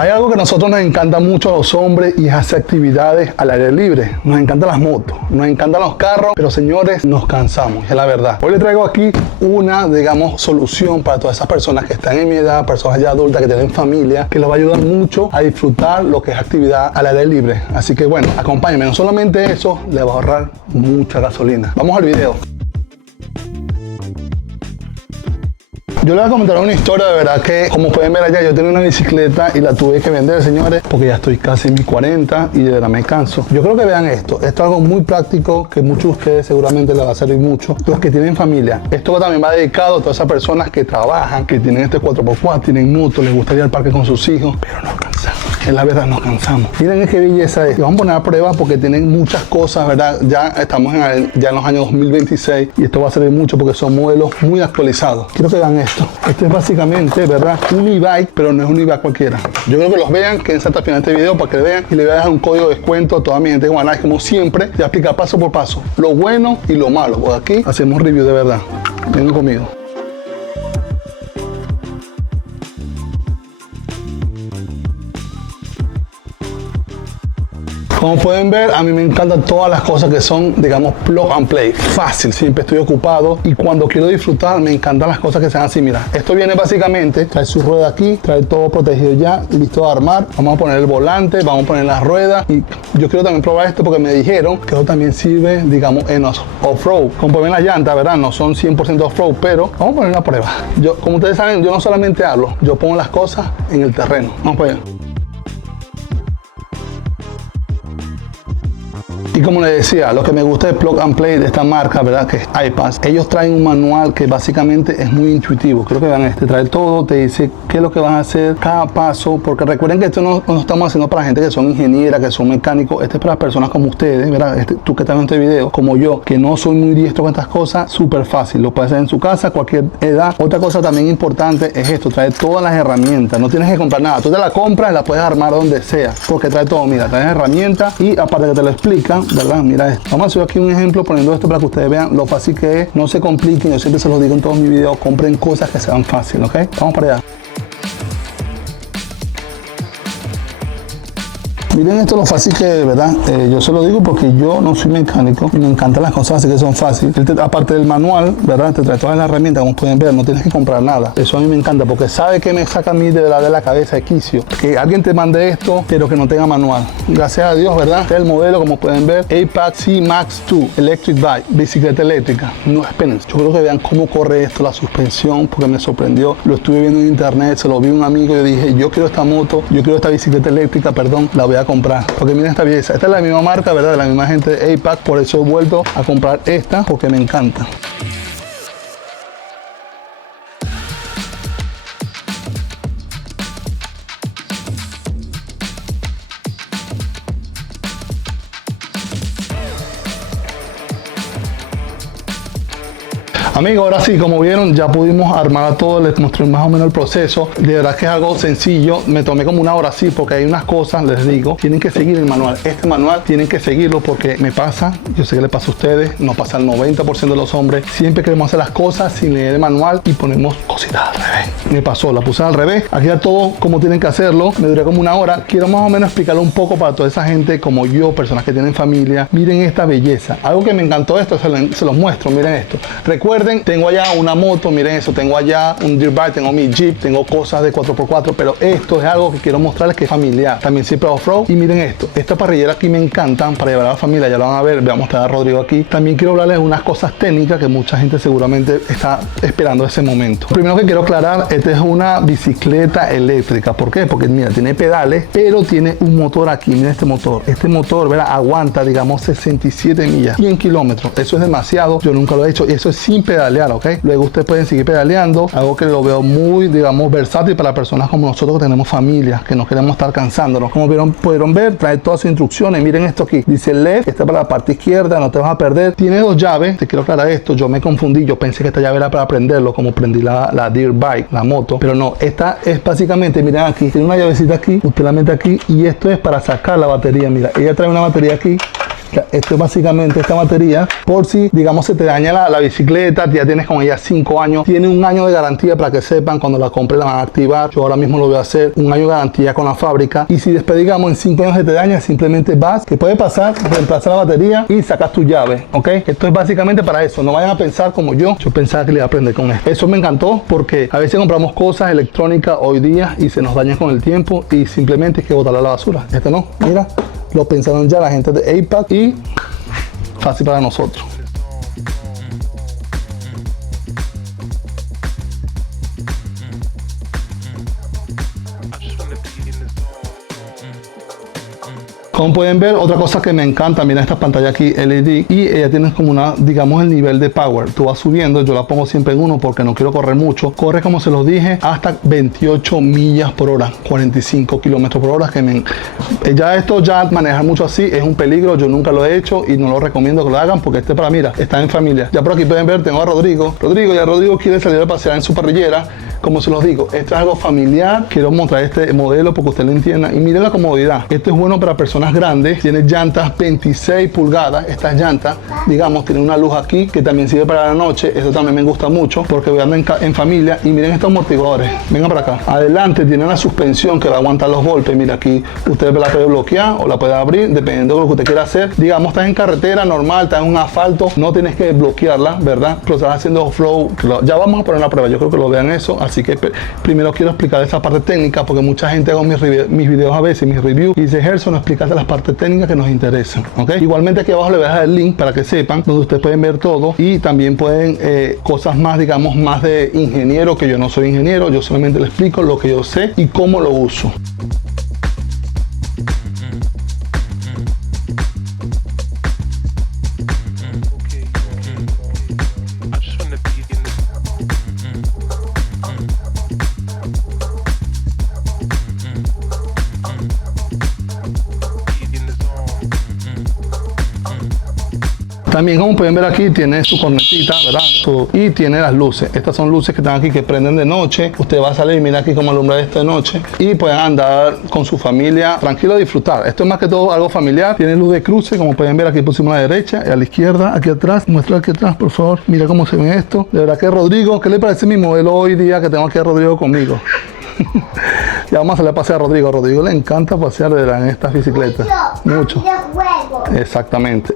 Hay algo que a nosotros nos encanta mucho a los hombres y es hacer actividades al aire libre. Nos encantan las motos, nos encantan los carros, pero señores, nos cansamos, es la verdad. Hoy les traigo aquí una, digamos, solución para todas esas personas que están en mi edad, personas ya adultas que tienen familia, que les va a ayudar mucho a disfrutar lo que es actividad al aire libre. Así que bueno, acompáñenme. No solamente eso, les va a ahorrar mucha gasolina. Vamos al video. Yo les voy a comentar una historia de verdad que, como pueden ver allá, yo tenía una bicicleta y la tuve que vender, señores, porque ya estoy casi en mis 40 y de verdad me canso. Yo creo que vean esto. Esto es algo muy práctico que muchos de ustedes seguramente les va a servir mucho. Los que tienen familia. Esto también va dedicado a todas esas personas que trabajan, que tienen este 4x4, tienen moto, les gusta ir al parque con sus hijos, pero no cansamos. Es la verdad, nos cansamos. Miren qué belleza es. Vamos a poner a prueba porque tienen muchas cosas, ¿verdad? Ya estamos ya en los años 2026 y esto va a servir mucho porque son modelos muy actualizados. Quiero que vean esto. Esto es básicamente, ¿verdad? Un e-bike, pero no es un e-bike cualquiera. Yo creo que los vean, quédense hasta el final de este video para que vean y les voy a dejar un código de descuento a toda mi gente como como siempre. Ya explica paso por paso lo bueno y lo malo. Pues aquí hacemos review de verdad. Vengan conmigo. Como pueden ver, a mí me encantan todas las cosas que son, digamos, plug and play. Fácil, siempre estoy ocupado y cuando quiero disfrutar me encantan las cosas que sean así. Mira, esto viene básicamente, trae su rueda aquí, trae todo protegido ya, listo a armar. Vamos a poner el volante, vamos a poner las ruedas y yo quiero también probar esto porque me dijeron que esto también sirve, digamos, en off-road. Como pueden ver las llantas, ¿verdad? No son 100% off-road, pero vamos a poner una prueba. Yo, como ustedes saben, yo no solamente hablo, yo pongo las cosas en el terreno. Vamos para allá. Y como les decía, lo que me gusta de Plug and Play de esta marca, ¿verdad? Que es iPass. Ellos traen un manual que básicamente es muy intuitivo. Creo que vean este. Trae todo, te dice qué es lo que van a hacer, cada paso. Porque recuerden que esto no estamos haciendo para gente que son ingenieras, que son mecánicos. Este es para personas como ustedes, ¿verdad? Tú que estás viendo este video, como yo, que no soy muy diestro con estas cosas, súper fácil. Lo puedes hacer en su casa, cualquier edad. Otra cosa también importante es esto. Trae todas las herramientas. No tienes que comprar nada. Tú te la compras y la puedes armar donde sea. Porque trae todo. Mira, trae herramientas y aparte que te lo explican, ¿verdad? Mira esto. Vamos a hacer aquí un ejemplo poniendo esto para que ustedes vean lo fácil que es. No se compliquen, yo siempre se los digo en todos mis videos, compren cosas que sean fáciles, ¿ok? Vamos para allá. Miren esto lo fácil que es, ¿verdad? Yo se lo digo porque yo no soy mecánico y me encantan las cosas así que son fáciles. Aparte del manual, ¿verdad? Te trae todas las herramientas, como pueden ver, no tienes que comprar nada. eso a mí me encanta porque sabe que me saca a mí de la cabeza de quicio. Que alguien te mande esto, pero que no tenga manual. Gracias a Dios, ¿verdad? Este es el modelo, como pueden ver, APAC C Max 2 Electric Bike, bicicleta eléctrica. No esperen, yo creo que vean cómo corre esto, la suspensión, porque me sorprendió. Lo estuve viendo en internet, se lo vi a un amigo y yo dije, yo quiero esta moto, yo quiero esta bicicleta eléctrica, perdón, la voy a comprar. Porque miren esta belleza. Esta es la misma marca, ¿verdad? De la misma gente de APAC. Por eso he vuelto a comprar esta porque me encanta. Amigos, ahora sí, como vieron, ya pudimos armar todo, les mostré más o menos el proceso. De verdad que es algo sencillo, me tomé como una hora así, porque hay unas cosas, les digo, tienen que seguir el manual. Este manual tienen que seguirlo porque me pasa, yo sé que le pasa a ustedes, nos pasa al 90% de los hombres. Siempre queremos hacer las cosas sin leer el manual y ponemos cositas al revés. Me pasó, la puse al revés. Aquí ya todo como tienen que hacerlo, me duré como una hora. Quiero más o menos explicarlo un poco para toda esa gente como yo, personas que tienen familia. Miren esta belleza. Algo que me encantó esto, se los muestro, miren esto. Recuerden, tengo allá una moto, miren eso, tengo allá un dirt bike, tengo mi Jeep, tengo cosas de 4x4, pero esto es algo que quiero mostrarles que es familiar. También siempre off-road. Y miren esto, esta parrillera aquí me encantan para llevar a la familia, ya lo van a ver, voy a mostrar a Rodrigo aquí. También quiero hablarles de unas cosas técnicas que mucha gente seguramente está esperando ese momento. Primero que quiero aclarar, esta es una bicicleta eléctrica. ¿Por qué? Porque mira, tiene pedales, pero tiene un motor aquí, miren este motor. Este motor, ¿verdad? Aguanta, digamos, 67 millas, 100 kilómetros. Eso es demasiado, yo nunca lo he hecho y eso es sin pedalear, ¿ok? Luego ustedes pueden seguir pedaleando, algo que lo veo muy, digamos, versátil para personas como nosotros que tenemos familias, que no queremos estar cansándonos. Como pudieron ver, trae todas sus instrucciones. Miren esto aquí, dice left, esta para la parte izquierda, no te vas a perder. Tiene dos llaves, te quiero aclarar esto, yo me confundí, yo pensé que esta llave era para prenderlo, como prendí la dirt bike, la moto, pero no, esta es básicamente, miren aquí, tiene una llavecita aquí, usted la mete aquí y esto es para sacar la batería. Mira, ella trae una batería aquí Esto es básicamente esta batería por si, digamos, se te daña la bicicleta, ya tienes con ella 5 años, tiene 1 año de garantía para que sepan, cuando la compren la van a activar. Yo ahora mismo lo voy a hacer, 1 año de garantía con la fábrica, y si después, digamos, en 5 años se te daña, simplemente vas, que puede pasar, reemplazar la batería y sacas tu llave, ¿ok? Esto es básicamente para eso. No vayan a pensar como yo pensaba que le iba a aprender con esto. Eso me encantó porque a veces compramos cosas electrónicas hoy día y se nos dañan con el tiempo y simplemente hay que botarla a la basura. Esto no, mira, lo pensaron ya la gente de APAC y fácil para nosotros. Como pueden ver, otra cosa que me encanta, mira esta pantalla aquí LED, y ella tiene como una, digamos, el nivel de power. Tú vas subiendo, yo la pongo siempre en 1 porque no quiero correr mucho. Corre, como se los dije, hasta 28 millas por hora, 45 kilómetros por hora, que ya esto, ya manejar mucho así es un peligro. Yo nunca lo he hecho y no lo recomiendo que lo hagan porque para, mira, está en familia. Ya por aquí pueden ver, tengo a Rodrigo. Rodrigo quiere salir a pasear en su parrillera. Como se los digo, esto es algo familiar. Quiero mostrar este modelo porque usted lo entienda. Y miren la comodidad. Esto es bueno para personas grandes. Tiene llantas 26 pulgadas. Estas llantas, digamos, tienen una luz aquí que también sirve para la noche. Eso también me gusta mucho porque voy a andar en familia. Y miren estos amortiguadores. Vengan para acá. Adelante tiene una suspensión que va a aguantar los golpes. Mira aquí, usted la puede bloquear o la puede abrir dependiendo de lo que usted quiera hacer. Digamos, estás en carretera normal, estás en un asfalto, no tienes que bloquearla, ¿verdad? Pero estás haciendo off-road. Ya vamos a poner la prueba. Yo creo que lo vean eso. Así que primero quiero explicar esa parte técnica porque mucha gente hago mis videos a veces, mis reviews, y dice, Gerson, explícate las partes técnicas que nos interesan, ¿ok? Igualmente aquí abajo les voy a dejar el link para que sepan, donde ustedes pueden ver todo y también pueden cosas más, digamos, más de ingeniero, que yo no soy ingeniero, yo solamente les explico lo que yo sé y cómo lo uso. También, como pueden ver aquí, tiene su cornetita, ¿verdad? Y tiene las luces. Estas son luces que están aquí que prenden de noche. Usted va a salir y mira aquí cómo alumbra esto de noche. Y pueden andar con su familia tranquilo a disfrutar. Esto es más que todo algo familiar. Tiene luz de cruce, como pueden ver aquí pusimos a la derecha y a la izquierda, aquí atrás. Muestra aquí atrás, por favor. Mira cómo se ve esto. De verdad que Rodrigo, ¿qué le parece mi modelo hoy día que tengo aquí a Rodrigo conmigo? Ya vamos a hacerle a pasear a Rodrigo. A Rodrigo le encanta pasear en estas bicicletas. Mucho. Exactamente.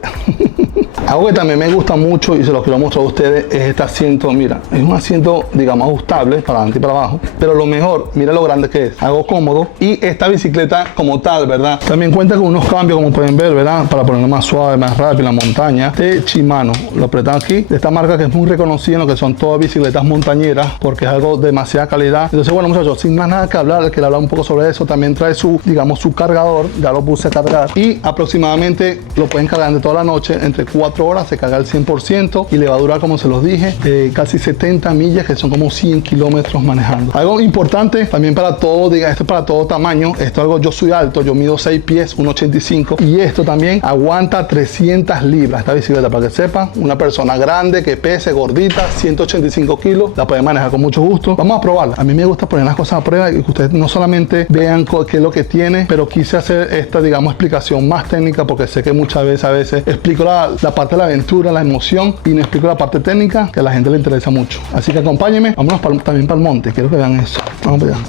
Algo que también me gusta mucho y se lo quiero mostrar a ustedes es este asiento. Mira, es un asiento, digamos, ajustable para adelante y para abajo, pero lo mejor, mira lo grande que es, algo cómodo. Y esta bicicleta como tal, ¿verdad? También cuenta con unos cambios, como pueden ver, ¿verdad? Para ponerlo más suave, más rápido en la montaña, de Shimano. Lo apretan aquí, de esta marca que es muy reconocida en lo que son todas bicicletas montañeras, porque es algo de demasiada calidad. Entonces, bueno, muchachos, sin más nada que hablar, quiero hablar un poco sobre eso. También trae su, digamos, su cargador, ya lo puse a cargar, y aproximadamente lo pueden cargar de toda la noche, entre 4 horas se carga al 100% y le va a durar, como se los dije, casi 70 millas, que son como 100 kilómetros manejando. Algo importante también para todo, diga, esto es para todo tamaño. Esto algo, yo soy alto, yo mido 6 pies, 1,85, y esto también aguanta 300 libras. Esta bicicleta, para que sepan, una persona grande que pese, gordita, 185 kilos, la puede manejar con mucho gusto. Vamos a probarla. A mí me gusta poner las cosas a prueba y que ustedes no solamente vean qué es lo que tiene, pero quise hacer esta, digamos, explicación más técnica porque sé que muchas veces, explico la parte de la aventura, la emoción, y no explico la parte técnica que a la gente le interesa mucho. Así que acompáñenme, vámonos también para el monte. Quiero que vean eso. Vamos para allá.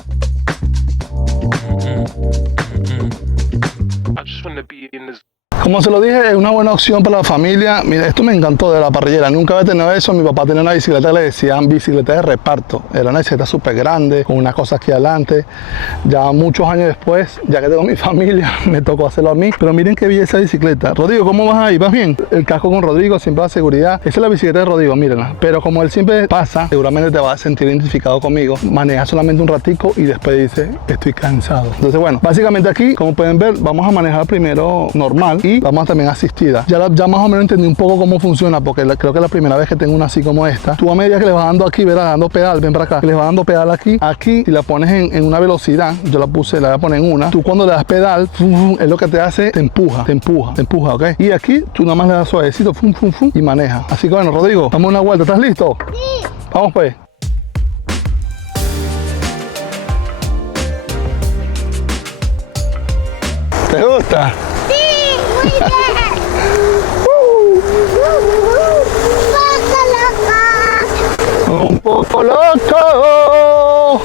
Como se lo dije, es una buena opción para la familia. Mira, esto me encantó de la parrillera. Nunca había tenido eso. Mi papá tenía una bicicleta que le decían bicicleta de reparto. Era una bicicleta súper grande, con unas cosas aquí adelante. Ya muchos años después, ya que tengo mi familia, me tocó hacerlo a mí. Pero miren qué belleza bicicleta. Rodrigo, ¿cómo vas ahí? ¿Vas bien? El casco con Rodrigo, siempre da seguridad. Esa es la bicicleta de Rodrigo, mírenla. Pero como él siempre pasa, seguramente te vas a sentir identificado conmigo. Maneja solamente un ratico y después dice, estoy cansado. Entonces, bueno, básicamente aquí, como pueden ver, vamos a manejar primero normal y vamos también asistida. Ya más o menos entendí un poco cómo funciona, porque creo que es la primera vez que tengo una así como esta. Tú a medida que le vas dando aquí, verás, dando pedal, ven para acá, que le vas dando pedal aquí, si la pones en una velocidad, yo la voy a poner en una, tú cuando le das pedal, es lo que te hace, te empuja, ¿ok? Y aquí tú nada más le das suavecito, y maneja. Así que bueno, Rodrigo, dame una vuelta, ¿estás listo? Sí. Vamos pues. ¿Te gusta? Sí, muy bien. Un poco loco.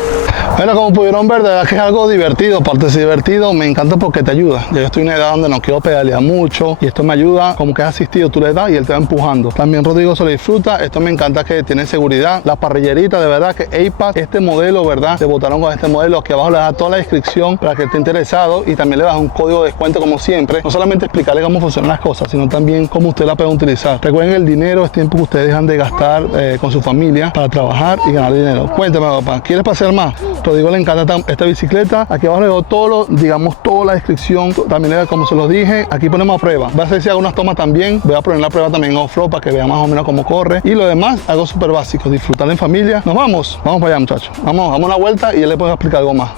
Bueno, como pudieron ver, de verdad que es algo divertido. Aparte de ser divertido, me encanta porque te ayuda. Yo estoy en una edad donde no quiero pedalear mucho y esto me ayuda, como que es asistido, tú le das y él te va empujando. También Rodrigo se lo disfruta. Esto me encanta que tiene seguridad. La parrillerita, de verdad que Apex, este modelo, ¿verdad? Se botaron con este modelo. Aquí abajo le da toda la descripción para que esté interesado y también le das un código de descuento como siempre. No solamente explicarle cómo funcionan las cosas, sino también cómo usted la puede utilizar. Recuerden, el dinero es tiempo que ustedes dejan de gastar con su familia para trabajar y ganar dinero. Cuéntame, papá, ¿quieres pasear más? Rodrigo le encanta esta bicicleta. Aquí abajo le doy todo, digamos, toda la descripción. También le doy, como se los dije, aquí ponemos a prueba. Voy a hacer si hago unas tomas también. Voy a poner la prueba también en off-road para que vean más o menos cómo corre. Y lo demás, algo súper básico. Disfrutar en familia. Nos vamos para allá, muchachos. Vamos una vuelta y él le puedo explicar algo más.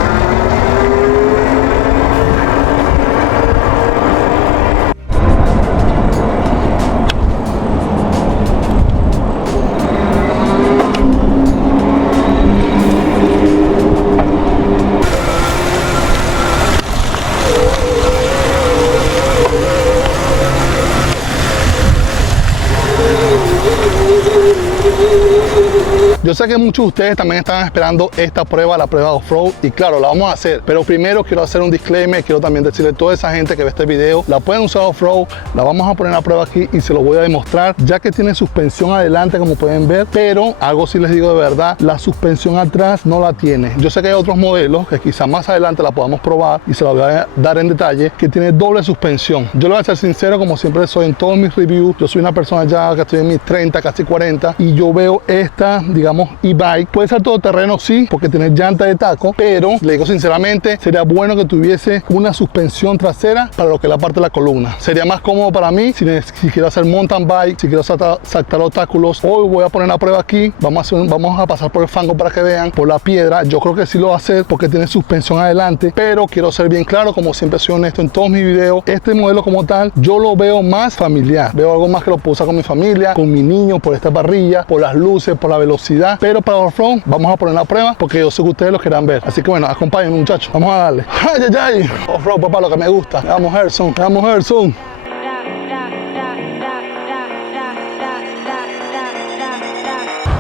Yo sé que muchos de ustedes también estaban esperando esta prueba, la prueba off-road, y claro, la vamos a hacer, pero primero quiero hacer un disclaimer. Quiero también decirle a toda esa gente que ve este video, la pueden usar off-road, la vamos a poner a prueba aquí y se lo voy a demostrar, ya que tiene suspensión adelante, como pueden ver, pero algo sí les digo de verdad, la suspensión atrás no la tiene. Yo sé que hay otros modelos que quizás más adelante la podamos probar y se la voy a dar en detalle, que tiene doble suspensión. Yo le voy a ser sincero, como siempre soy en todos mis reviews, yo soy una persona ya que estoy en mis 30, casi 40, y yo veo esta, digamos, e-bike. Puede ser todoterreno, sí, porque tiene llanta de taco, pero le digo sinceramente, sería bueno que tuviese una suspensión trasera para lo que es la parte de la columna. Sería más cómodo para mí si quiero hacer mountain bike, si quiero saltar obstáculos. Hoy voy a poner a prueba aquí, vamos a pasar por el fango para que vean, por la piedra. Yo creo que sí lo va a hacer porque tiene suspensión adelante, pero quiero ser bien claro, como siempre soy honesto en todos mis videos, este modelo como tal, yo lo veo más familiar. Veo algo más que lo puedo usar con mi familia, con mi niño, por esta parrilla, por las luces, por la velocidad. Pero para off-road vamos a poner la prueba porque yo sé que ustedes lo quieran ver. Así que bueno, acompáñenme, muchachos, vamos a darle. ¡Ay, ay, ay! Off-road, papá, lo que me gusta. Vamos, Gerson, vamos, Gerson.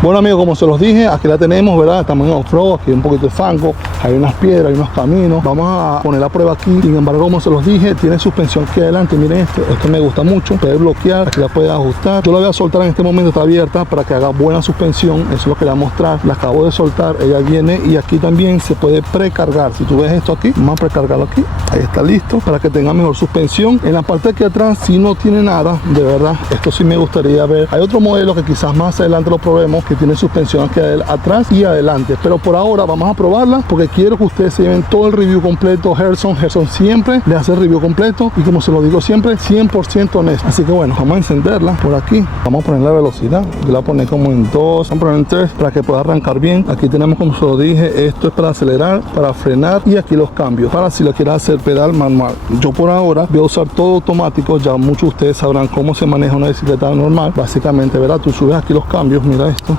Bueno, amigos, como se los dije, aquí la tenemos, ¿verdad? Estamos en off-road, aquí hay un poquito de fango, hay unas piedras, hay unos caminos. Vamos a poner la prueba aquí. Sin embargo, como se los dije, tiene suspensión aquí adelante. Miren esto me gusta mucho. Puede bloquear, aquí la puede ajustar. Yo la voy a soltar en este momento, está abierta para que haga buena suspensión. Eso es lo que le voy a mostrar. La acabo de soltar, ella viene y aquí también se puede precargar. Si tú ves esto aquí, vamos a precargarlo aquí. Ahí está listo para que tenga mejor suspensión. En la parte de aquí atrás, si no tiene nada, de verdad, esto sí me gustaría ver. Hay otro modelo que quizás más adelante lo probemos, que tiene suspensión aquí atrás y adelante, pero por ahora vamos a probarla porque quiero que ustedes se lleven todo el review completo. Gerson siempre le hace el review completo y, como se lo digo siempre, 100% honesto. Así que bueno, vamos a encenderla por aquí, vamos a poner la velocidad. Yo la voy a poner como en 2, vamos a poner en 3 para que pueda arrancar bien. Aquí tenemos, como se lo dije, esto es para acelerar, para frenar, y aquí los cambios para si lo quieres hacer pedal manual. Yo por ahora voy a usar todo automático. Ya muchos de ustedes sabrán cómo se maneja una bicicleta normal, básicamente, ¿verdad? Tú subes aquí los cambios, mira esto,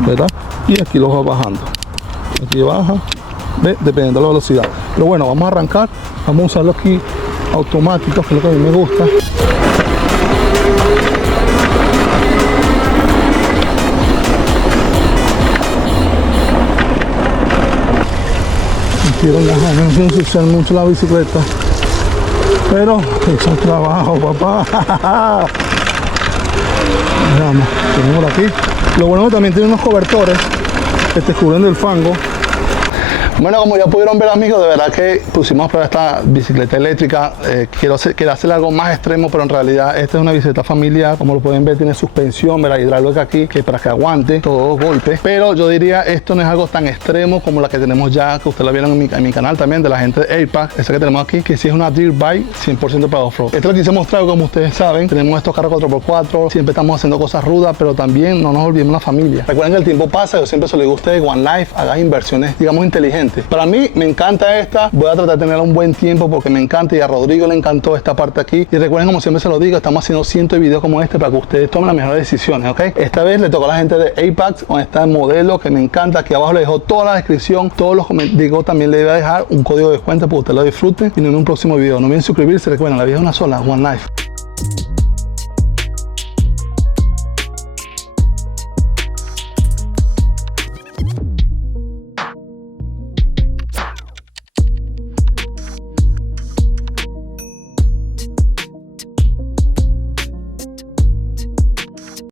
¿verdad? Y aquí los va bajando, aquí baja, ¿ve? Dependiendo de la velocidad. Pero bueno, vamos a arrancar, vamos a usarlo aquí automático, que es lo que a mí me gusta. No quiero ensuciar mucho la bicicleta, pero es un trabajo, papá. Veamos, tenemos por aquí. Lo bueno es que también tiene unos cobertores que te cubren del fango. Bueno, como ya pudieron ver, amigos, de verdad que pusimos a prueba esta bicicleta eléctrica. Quiero hacer algo más extremo, pero en realidad esta es una bicicleta familiar. Como lo pueden ver, tiene suspensión, la hidráulica aquí, que para que aguante todos los golpes. Pero yo diría, esto no es algo tan extremo como la que tenemos ya, que ustedes la vieron en mi canal también, de la gente de Apex, esa que tenemos aquí, que sí es una dirt bike 100% para off-road. Esto lo quise mostrar, como ustedes saben, tenemos estos carros 4x4, siempre estamos haciendo cosas rudas, pero también no nos olvidemos la familia. Recuerden que el tiempo pasa, yo siempre se lo digo a ustedes, One Life, hagan inversiones, digamos, inteligentes. Para mí me encanta esta, voy a tratar de tenerla un buen tiempo porque me encanta, y a Rodrigo le encantó esta parte aquí. Y recuerden, como siempre se lo digo, estamos haciendo cientos de videos como este para que ustedes tomen las mejores decisiones, ¿ok? Esta vez le tocó a la gente de Apex con este modelo que me encanta. Aquí abajo le dejo toda la descripción, todos los comentarios, también le voy a dejar un código de descuento para que ustedes lo disfruten. Y en un próximo video, no olviden suscribirse. Recuerden, la vida es una sola, One Life.